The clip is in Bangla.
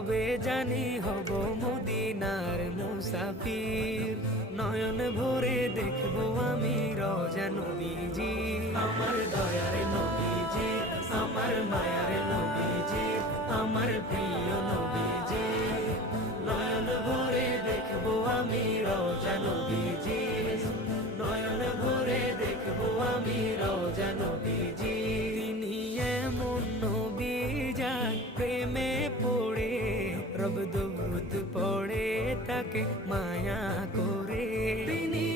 কবে জানি হব মদিনার মুসাফির, নয়ন ভরে দেখবো আমি রওজা নবীজি। আমার দয়ার নবীজি, আমার মায়ার নবীজি, আমার প্রিয় নবীজি, নয়ন ভরে দেখবো আমি রওজা নবীজি, নয়ন ভরে দেখবো আমি রওজা নবীজি। তিনি এমন নবী যার প্রেমে পড়ে রব দরুদ পড়ে তাকে মায়া করে, তিনি